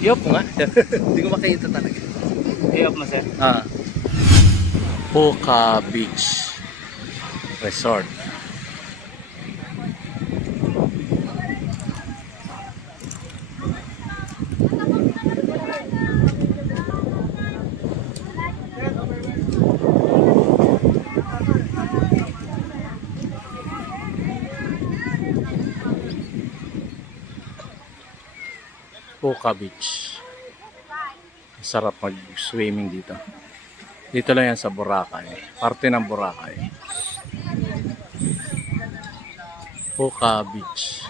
I-off mo nga. Hindi ko makita talaga. I-off mo, sir. Puka Beach Resort. Puka Beach. Sarap mag-swimming dito. Dito lang yan sa Boracay. Parte ng Boracay. Puka Beach.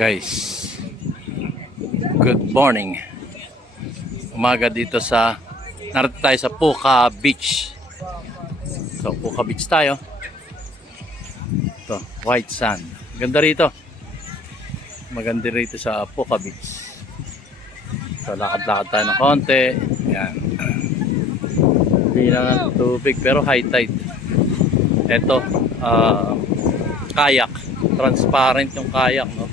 Guys, good morning. Umaga dito sa narito tayo sa Puka Beach. So, Puka Beach tayo. Ito, white sand. Ganda rito. Maganda rito sa Puka Beach. So, lakad-lakad tayo ng konti. Yan. Hindi lang tubig pero high tide. Ito, kayak. Transparent yung kayak, no?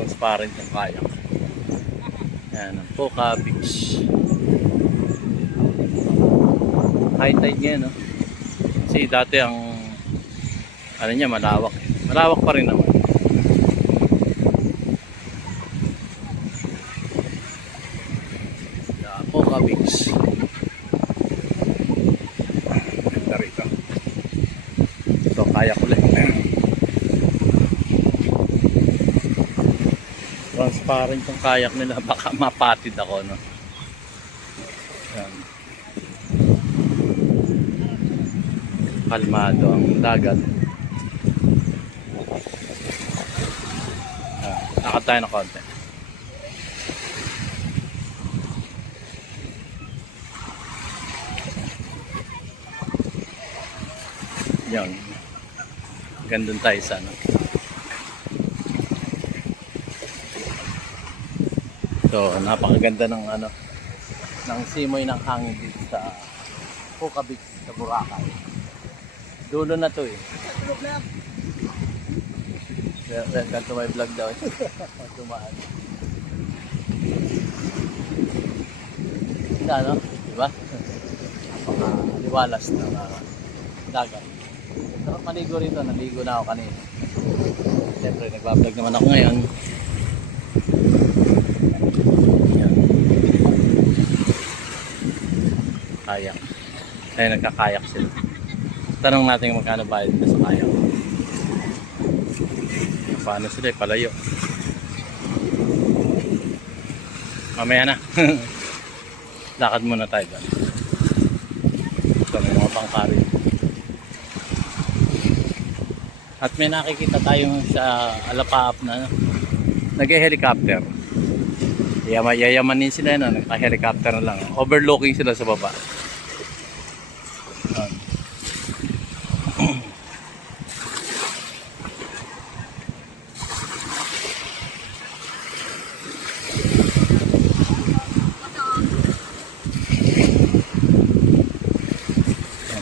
Transparent yung kayak. Yan, ang Puka Beach. High tide niya, no? Kasi dati ang ano niya, malawak. Malawak pa rin naman. Yan, Puka Beach. Ganda rito. Ito, kayak ulit. Transparent yung kayak nila, baka mapatid ako, no? Yan. Kalmado ang dagat. Lakad tayo ng konti. Yan. Gandun tayo sa ano. So, napakaganda ng ano, ng simoy ng hangin dito sa Puka Beach sa Boracay. Dulo na to eh. Welcome to my vlog daw. Tumaan. Ganda, no? Diba? Napakaliwalas ng dagat. Sarap maligo rito. Naligo na ako kanina. Siyempre, nagbablog naman ako ngayon. Kayak. Kaya nagkakayak sila. Tanong natin kung magkano bayad na sa kayak. Paano sila? Palayo. Mamaya na. Lakad muna tayo doon. Ito, may mga pangkari. At may nakikita tayo sa Alapaap na nag-helicopter. Yayamanin sila na, nagka-helicopter na lang. Overlooking sila sa baba.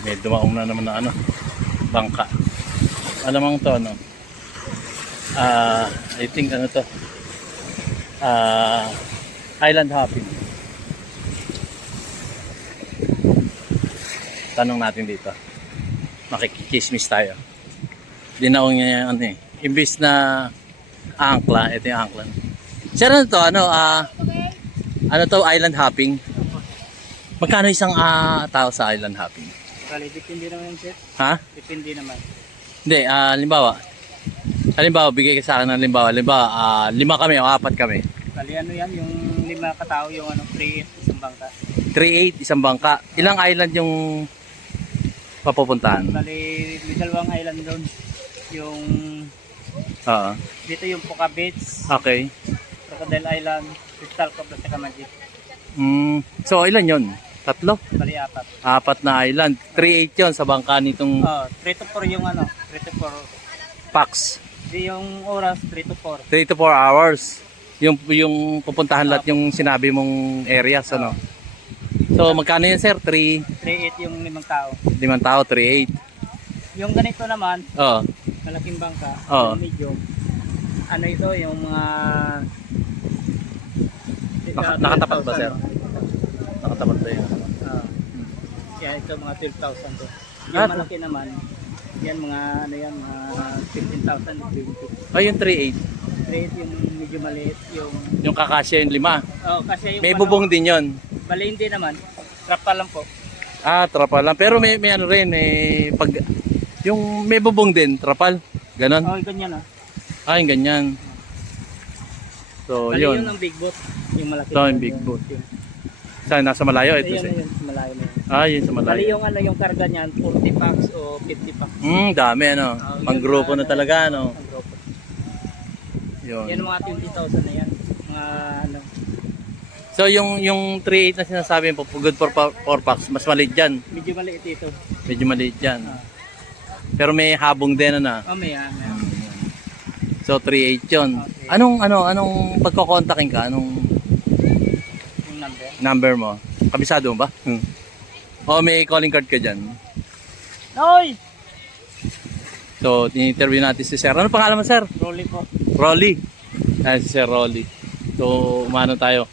May dumaong na naman na ano, bangka. Alamang to, no? I think ano to, island hopping. Tanong natin dito. Makikichismis tayo. Dinaong niya yung ano eh. Imbis na angkla, ito yung angkla. Sir, ano to? Ano to, island hopping? Magkano isang tao sa island hopping? Kali, depende naman, sir. Ha? Depende naman. Hindi, halimbawa, bigay ka sa akin ng halimbawa, 5 kami o 4 kami. Kali, ano yan, yung 5 katao, yung ano, 3 isang bangka. 3-8, isang bangka. Ilang island yung papupuntahan? Kali, may 2 island doon. Yung, Oo. dito yung Puka Beach, Okay. Crocodile Island, Crystal Cove, at saka Magic. So, ilan yun? Tatlo? Bali, apat. Apat na island. 3-8 yun sa bangka nitong 3 to 4 yung ano, 3 to 4. Pax. Di yung oras, 3 to 4. 3 to 4 hours. Yung pupuntahan lahat yung sinabi mong areas, ano? So, magkano yun, sir? 3-8 yung 5 tao. 5 tao, 3-8. Yung ganito naman, Oo. malaking bangka, Oo. yung medium. Ano ito, yung mga... Nakatapat ba, 12,000, sir? no? Nakatapat ba yun? Yan, ito mga 12,000 to. Ah, Yung malaki naman, yan mga ano yan, mga 15,000. Ay, yung 3-8. 3 yung medyo maliit, yung... Yung kakasya yung 5. Oh, kasi yung... May bubong din yun. Bali hindi naman, trap pa lang po. Trapal lang. Pero may ano rin, pag... Yung may bubong din, trapal. Ganon. Oh, ganyan ah. Yung ganyan. So, Bali yun. yun ang big boat, yung malaki. Ito yung big boat. Saan? Nasa malayo? Ito Ayun, siya. ayun, malayo na yun. Yun sa Bali malayo. yung ano, yung karga niyan, 40 packs o 50 packs. Dami ano. Yun, Panggrupo na talaga, ano. Ang grupo. Yun. Yan mga 20,000 na yan. Mga ano. So, yung 3.8 na sinasabi mo, good for 4 packs, mas maliit dyan. Medyo maliit ito. Medyo maliit dyan. Pero may habong din, ano. Oh, may yan. So, 3.8 yun. Okay. Anong pagkokontakin ka? Anong Yung number. number mo? Kabisado mo ba? O may calling card ka dyan? Hoy! So, in-interview natin si Sir. Ano pangalan mo, Sir? Rolly po. Rolly. Si Sir Rolly. So, umano tayo.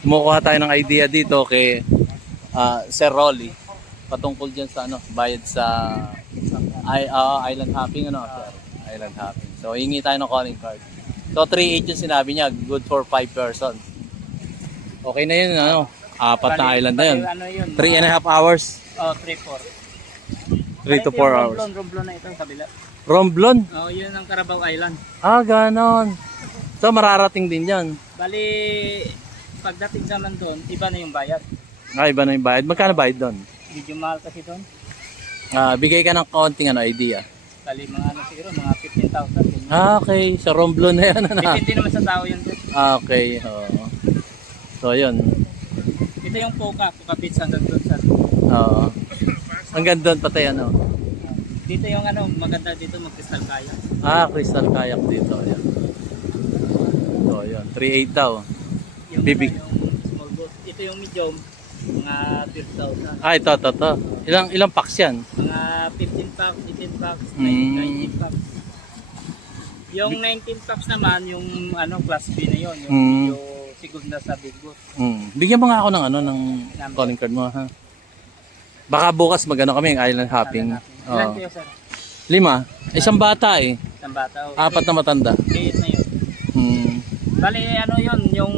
Kumukuha tayo ng idea dito kay Sir Rolly. Patungkol dyan sa bayad sa island hopping, Sir? Island hopping. So, hingi tayo ng calling card. So, 3.8 yung sinabi niya. Good for 5 persons. Okay na yun, apat na island na yun. Ano yun? 3.5 hours. Oh, 3-4. 3 to 4 hours. Romblon na ito sa kabila. Romblon? Oh, yun ang Carabao Island. Ganon. So, mararating din yan. Bali, pagdating naman doon, iba na yung bayad. Iba na yung bayad. Magkano bayad doon? Medyo mahal kasi doon. Bigay ka ng konting idea. Bali, mga ano siguro, mga 15,000. ganyan. Okay. Sa Romblon na yan. Depende naman sa tao yun. Okay. Oo. So, yun. Ito yung Puka Beach hanggang doon sa... Oo. Hanggang doon patay, Dito yung maganda dito mag-crystal kaya. Crystal kayak dito. Ayan. So, yun. 3.8 daw. Yung, Bibig. yung small boat. Ito yung medium, mga 12,000. Ito. Ilang packs yan? Mga 15 packs, 18 packs, Mm. 19 packs. Yung 19 packs naman, yung class B na yun. Yung Mm. medyo segunda sa big boat. Bigyan mo nga ako ng ng calling card mo, ha? Baka bukas kami, island hopping. Ilan kayo, sir? 5. Isang bata eh. Isang bata. 4 na matanda. Kayit na yun. Bali, yun, yung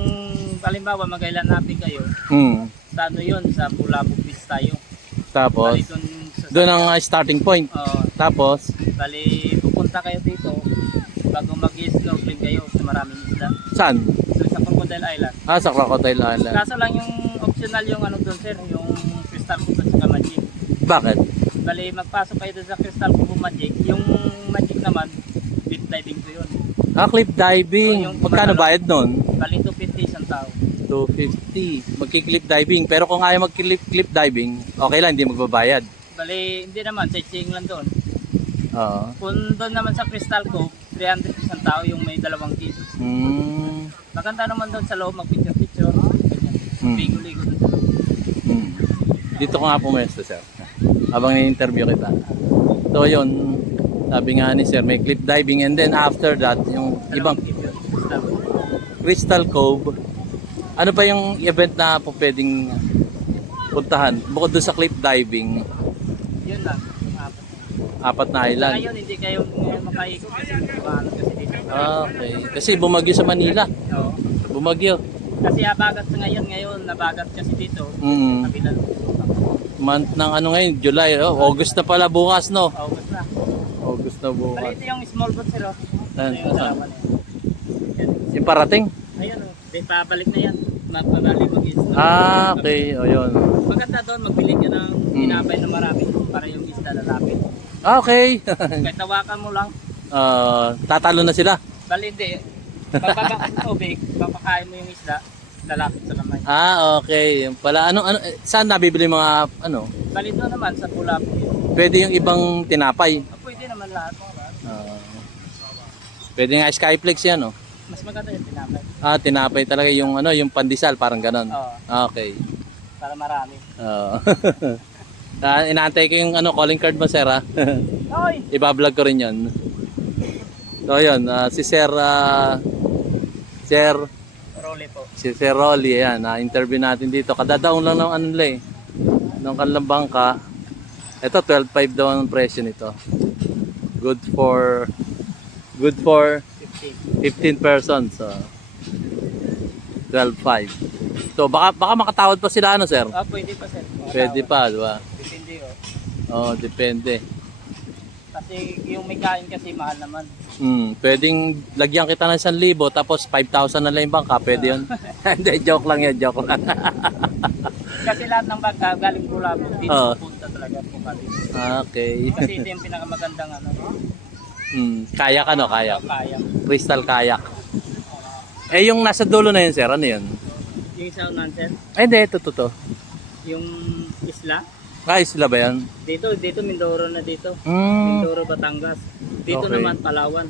halimbawa mag-island hopping kayo, sa yun, sa Bulabog Beach tayo. Tapos, Bali, doon ang starting point. Tapos, bali, pupunta kayo dito bago mag-snorkeling kayo sa maraming isla. saan? So, sa Crocodile Island. Sa Crocodile Island. Kaso lang yung optional yung doon, sir, yung Crystal Cove at saka Magic. Bakit? Bali, magpasok kayo doon sa Crystal Cove Magic. Yung Magic naman, cliff diving ko yun. Cliff diving. Yung Magkano bayad nun? Bali, 250 isang tao. 250. Magki-cliff diving. Pero kung ayaw mag-cliff diving, okay lang, hindi magbabayad. Bali, hindi naman, sightseeing lang doon. Oo. Kung doon naman sa Crystal Cove, 300 isang tao yung may 2 kids. Maganda naman doon sa loob, mag-picture-picture. Ligo-ligo doon sa loob. Dito ko nga pumesto, sir. Habang i-interview kita. So, yun. Sabi nga ni sir, may cliff diving and then after that, yung ibang Crystal Cove. Ano pa yung event na po pwedeng puntahan? Bukod doon sa cliff diving, Yun lang, yung apat na island. Ngayon, hindi kayo makaikot kasi mahalo kasi dito. Okay. Kasi bumagyo sa Manila. Oo. Bumagyo. Kasi abagat sa ngayon, nabagat kasi dito. Kapitan. Month ng ngayon, July. August na pala bukas, no? August na. August na Bali, bukas. ito yung small boat, sir. Ayan, Ito yung saan? dalawa na yan. Yung parating? Ayun, di pabalik na yan. Mapabali mag-isla. Okay. O, yun. Maganda doon, magbili ka ng tinapay na marami para yung isda lalapit. Okay. Kahit tawakan mo lang, Tatalo na sila. bali hindi. Pagbaba ng tubig, papakain mo yung isda, lalapit sa kamay. Ah, okay. Yung pala, saan nabibili mga, Bali doon naman sa pula po yun. pwede yung ibang tinapay. Pwede naman lahat. Ah, pwede nga Skyflex yan, oh. Mas maganda yung tinapay. Ah, tinapay talaga yung, yung pandesal, parang ganon. Oo. Okay. Para marami. Oo. Inaantay ko yung, calling card mo, sir, ha? Hoy! Ibablog ko rin yun. So, yun, si Sir, Role po. si Sir Rolly, ayan, interview natin dito. Kadadaon lang ng ng kanilang bangka. Ito, 12.5 daw ang presyo nito. Good for 15. 15 persons. So, 12.5. So, baka makatawad pa sila, sir? Pwede pa sir. Pwede pa, di ba? Depende Depende. Kasi yung may kain kasi mahal naman. Pwedeng lagyan kita ng 1,000 tapos 5,000 na lang yung bangka, pwede yun? Hindi, joke lang yan, joke lang. Kasi lahat ng bangka galing Bulaco dito punta talaga po kami. Okay. Kasi ito yung pinakamagandang Kayak kayak. Kayak. Crystal kayak. Yung nasa dulo na yun, sir, ano yun? Yung isa sir, Hindi, ito. yung isla. Sila ba yan? Dito Mindoro na dito. Mm. Mindoro, Batangas. Dito Okay. naman Palawan.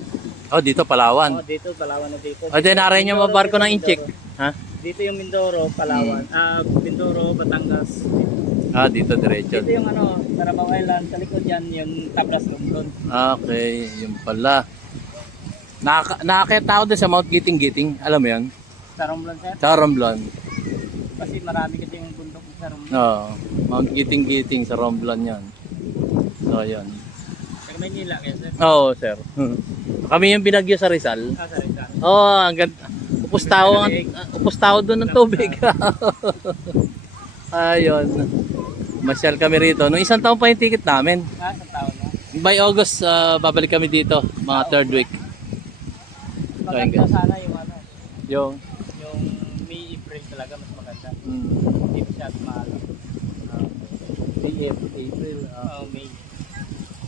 Dito Palawan. Dito Palawan na dito. Narin yung mga barko ng Inchik. Ha? Dito yung Mindoro, Palawan. Mindoro, Batangas. Dito diretso. Dito yung Carabao Island. Sa likod yan, yung Tablas Romblon. Okay, yung pala. Nakakita ako doon sa Mount Giting-Giting. Alam mo yan? Sa Romblon sir. Sa Romblon. Kasi marami kasi yung bundok sa Romblon. Oo. Mount Giting-Giting sa Romblon yan. So, yun. Sa Manila kayo sir. Oo, sir. Kami yung binagyo sa Rizal. Sa Rizal. Oo, hanggang upustaw doon ng tubig. Ayun. Masyal kami rito. Nung isang taon pa yung ticket namin. Sa taon na. By August, babalik kami dito. Mga third week. Maganda sana Yung yung May, April talaga mas maganda. mm, Hindi masyado mahal. April. May.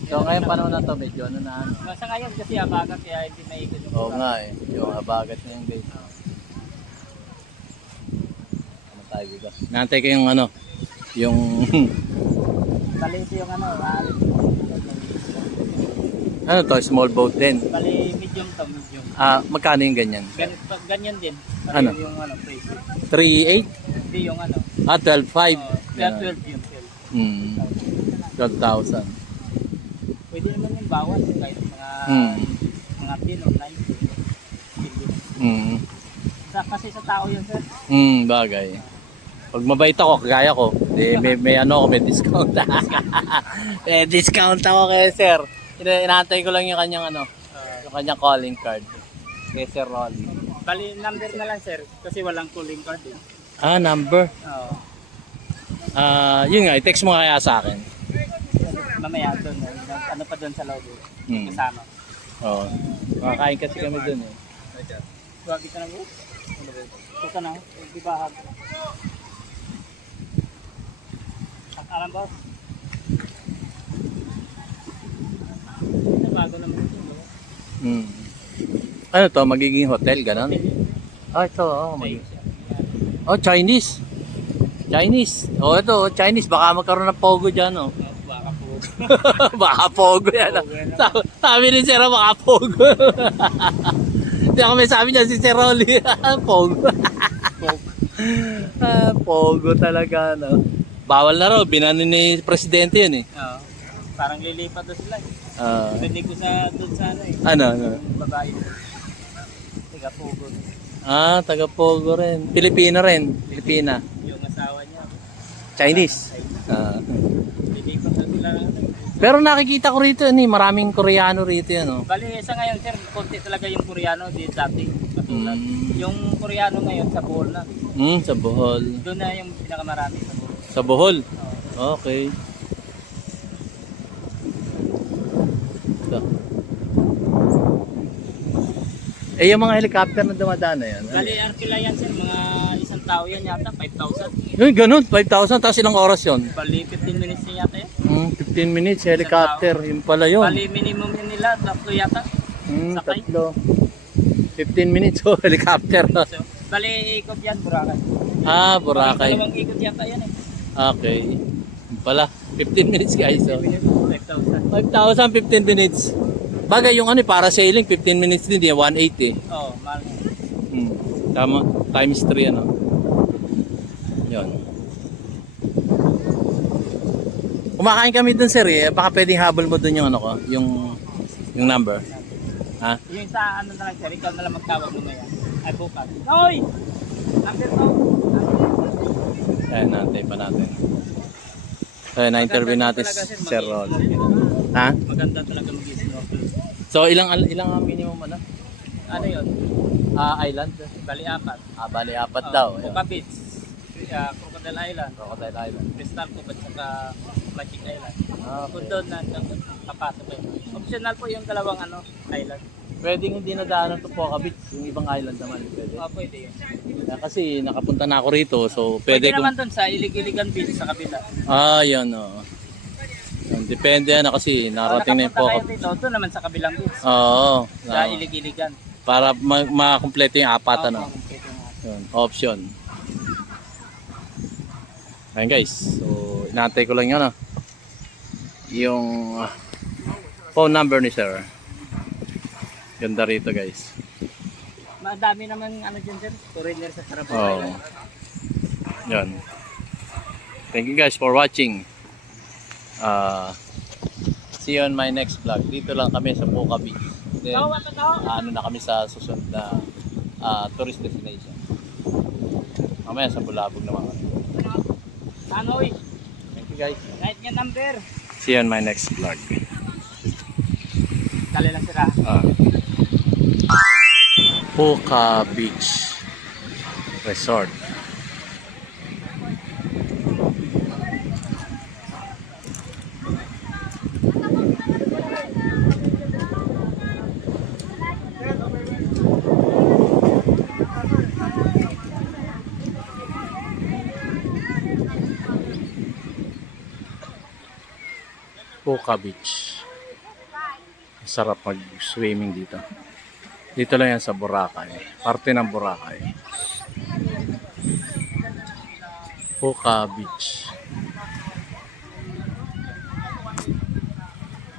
So ngayon panahon na to medyo na. Sa ngayon kasi abaga kaya hindi maikot yung Oo nga eh. Yung habagat na yung guys. Ano tayo dito? Nantay ko yung yung Bali ito yung alis. ano to, small boat din. Bali medium to, medium. Magkano yung ganyan? Ganyan din. Bali Ano? yung price. 3.8? Hindi yung 12.5. 12 yung 12,000. Pwede naman yung bawas kahit mga 10 or 9. Kasi sa tao yun sir. Bagay. Pag mabait ako, kagaya ko, may discount. May discount ako kay sir. Inaantay ko lang yung kanyang yung kanyang calling card. Kay Sir Rolly. Bali number na lang sir kasi walang calling card eh. Number. Oo. Yun nga, i-text mo kaya sa akin. Mamaya doon, pa doon sa lobby. Kasama. Oo. Makakain kasi kami doon eh. Huwag ka na mo? Ito na, di ba hag? Alam ba? Ito bago naman ito. Ano to, magiging hotel, ganon? Ito, Chinese. Ito, Chinese. Baka magkaroon ng pogo dyan, Baka po. Baka pogo yan. Sabi ni Sir, baka pogo. Hindi ako may sabi niya si Sir Rolly. Pogo. Pogo talaga, Bawal na raw, binano ni Presidente yun eh. Oo. Parang lilipat doon sila eh. Pwede ko doon sa Ano? Babae. Taga Pogo. Taga Pogo rin. Pilipina rin. Pilipina. Yung asawa niya. Chinese. Lilipat doon sila. Pero nakikita ko rito, maraming Koreano rito yan. Bali, sa ngayon sir, konti talaga yung Koreano di dati. Katulad. Yung Koreano ngayon sa Bohol na. Sa Bohol. Doon na yung pinakamarami sa Bohol. Sa Bohol? Oo. Okay. Yung mga helicopter na dumadaan na yan. Bali, Arkila yan sir, mga isang tao yan yata, 5,000. Ganun, 5,000. Tapos ilang oras yun? Bali, 15 minutes na yata yan. 15 minutes, helicopter. Yung pala yun. Bali, minimum yan nila, tatlo yata. Sakay. Tatlo. 15 minutes, helicopter. So, Bali, ikot yan, Boracay. Ah, Boracay. Dalawang ikot yata yan eh. Okay. Yun pala, 15 minutes guys. So. 5,000. 5,000, 15 minutes. Bagay yung ano, para sailing, 15 minutes din, 180. Oo, mahal. Tama, times 3 ano. Yun. Kumakain kami dun sir eh. Baka pwedeng habol mo dun yung ano ko, yung number. Ha? Yung sa ano na lang sir, ikaw na lang magtawag mo yan. Ay bukas. Hoy! Number to. Ayan, natin pa natin. So, na-interview natin si Sir Ron. Ha? Maganda talaga mag-snorkel. So, ilang ang minimum ano? Ano yun? Island? Bali apat. Bali, 4 daw. Ayun. Puka Beach. Crocodile Island. Crocodile Island. Crystal Cove at saka Magic Island. Okay. Kung doon na kapasok kayo. Optional po yung dalawang island. Pwedeng hindi nadaanan to Poca Beach. Yung ibang island naman. Pwede. Pwede yun. Kasi nakapunta na ako rito. So, Pwede pwede naman doon sa Ilig-Iligan Beach sa kabila. Yun. Yun, depende na kasi narating na yung Nakapunta Poca. kayo dito, doon naman sa kabilang beach. Oo. Sa Ilig-Iligan. Para makakompleto yung apat ano. Kompleto nga. Yun, option. Ayun guys. So, inaantay ko lang yun yung phone number ni sir. Ganda rito guys. Madami naman dyan sir, foreigner sa Sarapon Oh. Island. Yan. Thank you guys for watching. See you on my next vlog. Dito lang kami sa Poca Beach. Then, ano na kami sa susunod na tourist destination. Mamaya sa Bulabog naman kami. Anoy, Thank you guys. kahit nga number. See you on my next vlog. Dali lang sila. Poca Beach Resort. Poca Beach. Sarap mag-swimming dito. Dito lang yan sa Boracay. Parte ng Boracay. Poca Beach.